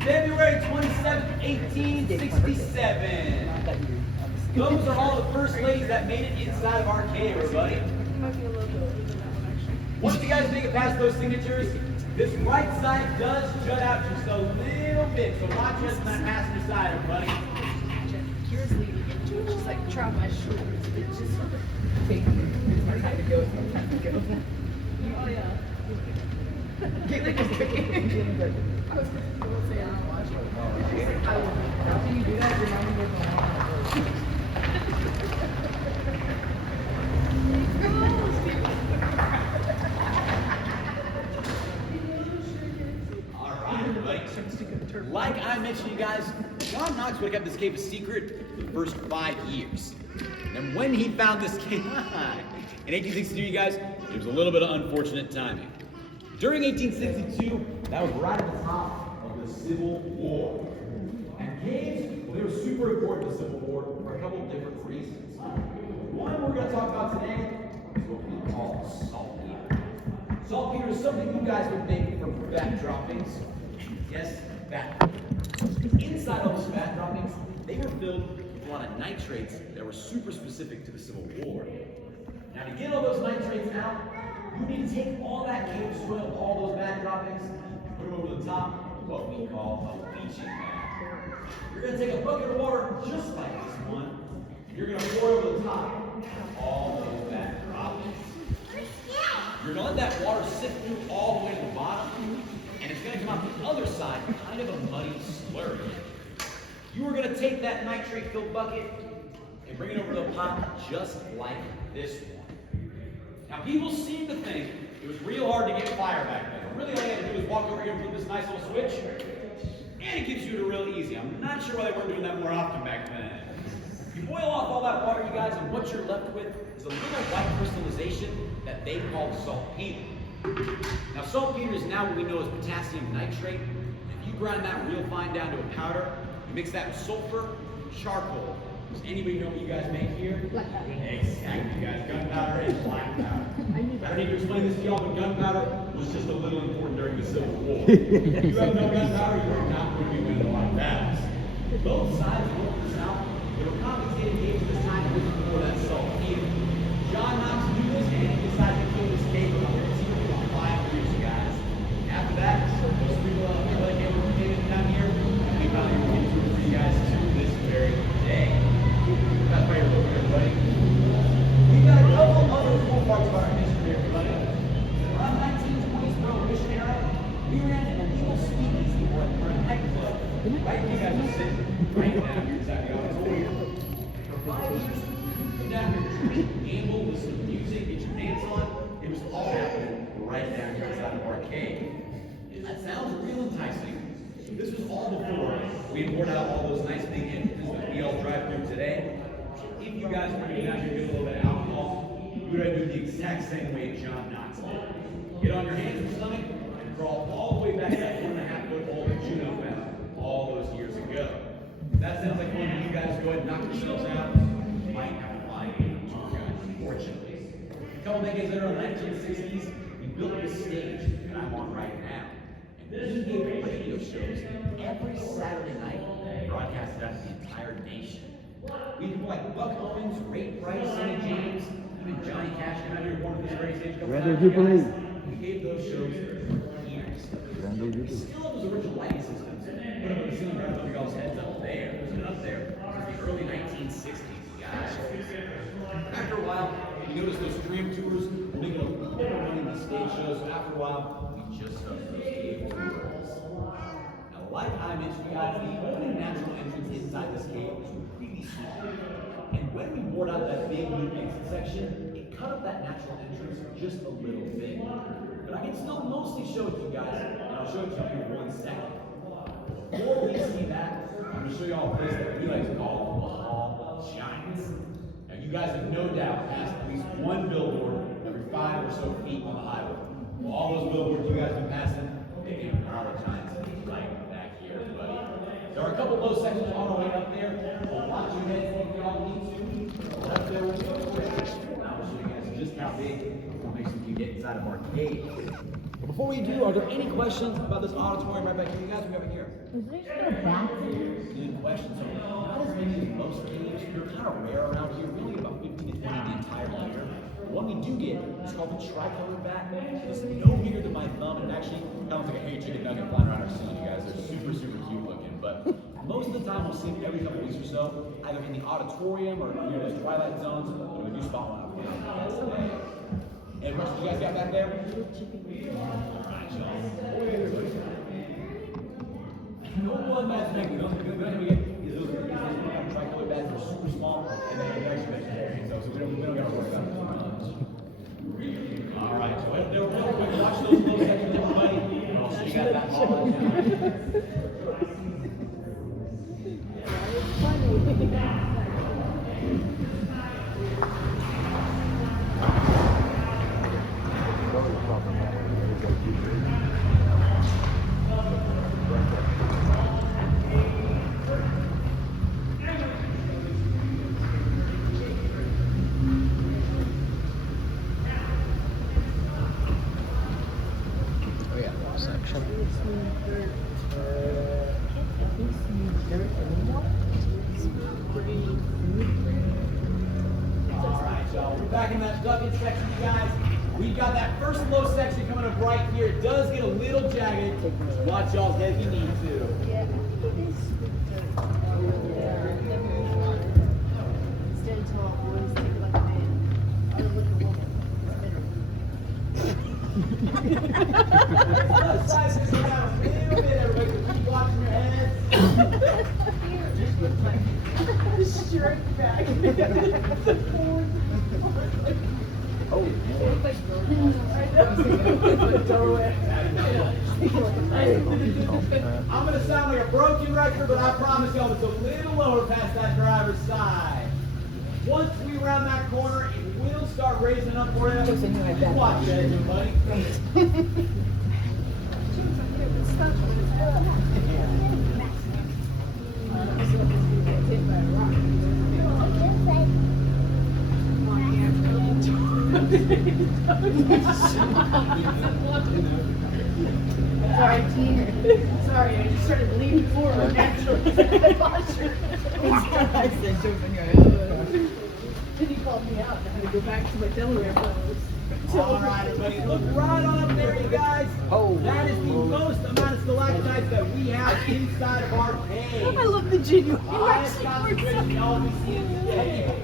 February 27th, 1867. Those are all the first ladies that made it inside of our cave, everybody. Once you guys make it past those signatures, this right side does jut out just a little bit, so watch us on that passenger side, everybody. Kira's leading into it. She's like, try my shoulders. It's just taking it. It's my time to go. It's my time to go. Oh, yeah. Get like a second. I was going to say, I don't watch it. After you do that, your mom goes on. Like I mentioned to you guys, John Knox would have kept this cave a secret for the first 5 years. And when he found this cave, in 1862, you guys, it was a little bit of unfortunate timing. During 1862, that was right at the top of the Civil War. And caves, well, they were super important to the Civil War for a couple of different reasons. One we're going to talk about today is what we call saltpeter. Saltpeter is something you guys would make from fat droppings. Yes, fat. Inside all those fat droppings, they were filled with a lot of nitrates that were super specific to the Civil War. Now to get all those nitrates out, you need to take all that cave soil, all those fat droppings, and put them over the top of what we call a leaching pad. You're going to take a bucket of water just like this one, and you're going to pour over the top all those fat droppings. You're going to let that water sift through all the way to the bottom, and it's going to come out the other side, kind of a muddy slurry. You are going to take that nitrate-filled bucket and bring it over to the pot just like this one. Now, people seem to think it was real hard to get fire back then. Really, all you had to do was walk over here and flip this nice little switch, and it gives you to real easy. I'm not sure why they weren't doing that more often back then. You boil off all that water, you guys, and what you're left with is a little white crystallization that they call saltpeter. Now, saltpeter is now what we know as potassium nitrate. If you grind that real fine down to a powder, you mix that with sulfur, charcoal. Does anybody know what you guys make here? Black powder. Exactly, guys. Gunpowder and black powder. I don't need to explain this to y'all, but gunpowder was just a little important during the Civil War. If you have no gunpowder, you are not going to be winning a lot of battles. Both sides worked this out. They were compensating games this time before that saltpeter. John Knox knew this, and he decided to kill this cave for 5 years, guys. After that, those people that came down here, and we probably will get through for you guys to this very day. That's why you're looking, everybody. We've got a couple other cool parts of our history, everybody. Around 1920s Prohibition era, we ran an illegal speakeasy or a nightclub. Right where you guys are sitting right now. You're exactly on this. For 5 years, you come down here to drink, gamble, listen to music, get your dance on. It was all happening right down here inside of our cave. That sounds real enticing. This was all before we had poured out all those nice big entrances that we all drive through today. If you guys were to get down here and get a little bit of alcohol, you would do the exact same way John Knox did. Get on your hands and stomach and crawl all the way back to that 1.5 foot hole that Juno found all those years ago. That sounds like one of you guys go ahead and knock yourselves out. You might have to fly in tour guide, unfortunately. A couple decades later in the 1960s, we built this stage that I'm on right now. And we did radio shows every Saturday night, broadcasted out to the entire nation. We had people like Buck Owens, Ray Price, Sonny James, even Johnny Cash came out here and performed this radio stage a couple times. We gave those shows for years. We still have those original lighting systems. Put up on the ceiling right above y'all's heads up there. There's been up there since the early 1960s, guys. After a while, we noticed those tram tours were making a little more money than the stage shows. So after a while, we just started those cave tours. Now, like I mentioned, guys, the only natural entrance inside this cave was completely small. And when we bored out that big new exit section, it cut up that natural entrance just a little bit. But I can still mostly show it to you guys, and I'll show it to you in 1 second. Before we see that, I'm going to show you all a place that we like to call the Hall of Giants. Now, you guys have no doubt passed at least one billboard every 5 or so feet on the highway. Well, all those billboards you guys have been passing, they came from the Hall of Giants right back here, everybody. There are a couple of low sections on our way up there. We'll watch your heads if y'all need to. Up there will be a bridge. Now I'll show you guys just how big it makes you get inside of our cave. But before we do, are there any questions about this auditorium right back here? You guys, we have it here. Is there still a bathroom? Good question. So not as many as most caves. They're kind of rare around here. We only get about 50 to 20 the entire year. The one we do get is called the tricolor bat. It's no bigger than my thumb, and it actually sounds like a hey chicken nugget flying around our ceiling, you guys. They're super, super cute looking. But most of the time we'll see them every couple weeks or so, either in the auditorium or near those twilight zones, or we do spot one up today. Any questions you guys got back there? Alright, y'all. No one bad thing. We don't get these little tricolor bats that are super small, and they're actually vegetarian, so we don't got to worry about it too much. Alright, so if they're real quick, watch those little sections, everybody, and I'll see you guys that ball. back in that bucket section, you guys. We've got that first low section coming up right here. It does get a little jagged. Just watch y'all's head if you need to. Yeah, stand tall, boys. Think like a man. Don't look a woman. Left side just go down a little bit, everybody. So keep watching your heads. Straight back. Oh, I'm going to sound like a broken record, but I promise y'all it's a little lower past that driver's side. Once we round that corner, it will start raising up for you. Watch that, everybody. Sorry, team. Sorry, I just started leaning forward naturally. I said, jumping your Then he called me out and I had to go back to my Delaware pose. All right, everybody, look right on up there, you guys. Oh, that is the most amount of stalactites that we have inside of our cave. I love the genuine. Highest concentration y'all be seeing today.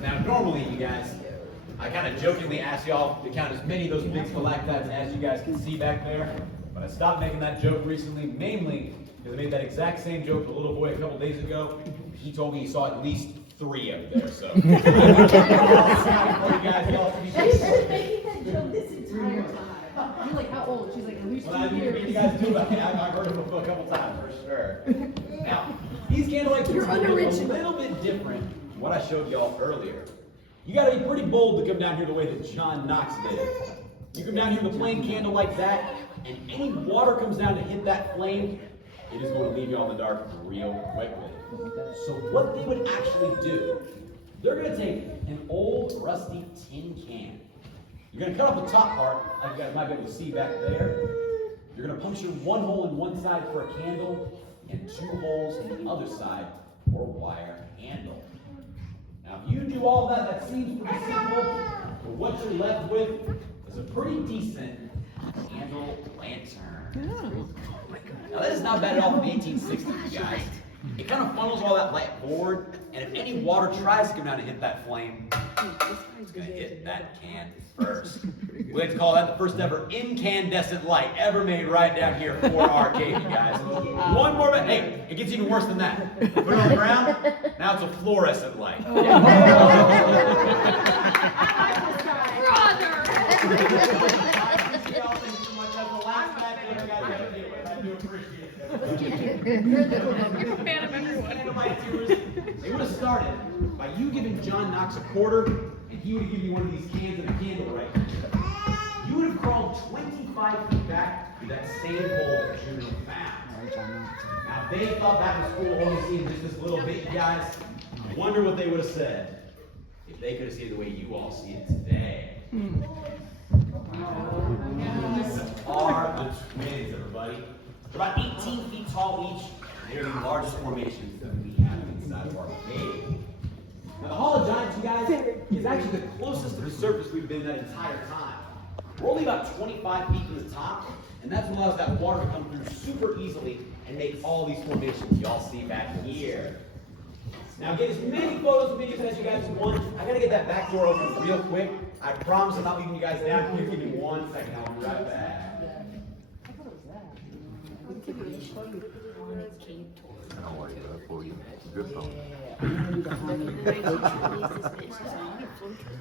Now, normally, you guys, I kind of jokingly ask y'all to count as many of those big stalactites as you guys can see back there, but I stopped making that joke recently, mainly because I made that exact same joke to a little boy a couple days ago. He told me he saw at least 3 up there, so. I'm making that joke this entire time. You're like, how old? She's like, at least 2 years. You guys do, I've heard him a couple times for sure. Now, these candlelights are a little bit different from what I showed y'all earlier. You gotta be pretty bold to come down here the way that John Knox did. You come down here with a plain candle like that, and any water comes down to hit that flame, it is going to leave you all in the dark real quickly. So what they would actually do, they're going to take an old rusty tin can. You're going to cut off the top part, like you guys might be able to see back there. You're going to puncture 1 hole in one side for a candle, and 2 holes in the other side for a wire handle. Now if you do all that, that seems pretty simple, but what you're left with is a pretty decent candle lantern. Now that is not bad at all from the 1860s, you guys. It kind of funnels all that light forward, and if any water tries to come down and hit that flame, it's going to hit that can first. We like to call that the first ever incandescent light ever made right down here for our cave, you guys. One more minute. Hey, it gets even worse than that. Put it on the ground, now it's a fluorescent light. You're a fan of everyone. They would have started by you giving John Knox a quarter, and he would have given you one of these cans and a candle right here. You would have crawled 25 feet back to that same hole that Juno found. Now, if they thought that was cool, only seeing just this little bit, you guys, I wonder what they would have said if they could have seen it the way you all see it today. These are the twins, everybody. They're about 18 feet tall each. They're the largest formations that we have inside of our cave. Now, the Hall of Giants, you guys, is actually the closest to the surface we've been that entire time. We're only about 25 feet from the top, and that's what allows that water to come through super easily and make all these formations y'all see back here. Now, get as many photos and videos as you guys want. I gotta get that back door open real quick. I promise I'm not leaving you guys down here. Give me 1 second, I'll be right back. I'll like that for you. Good song.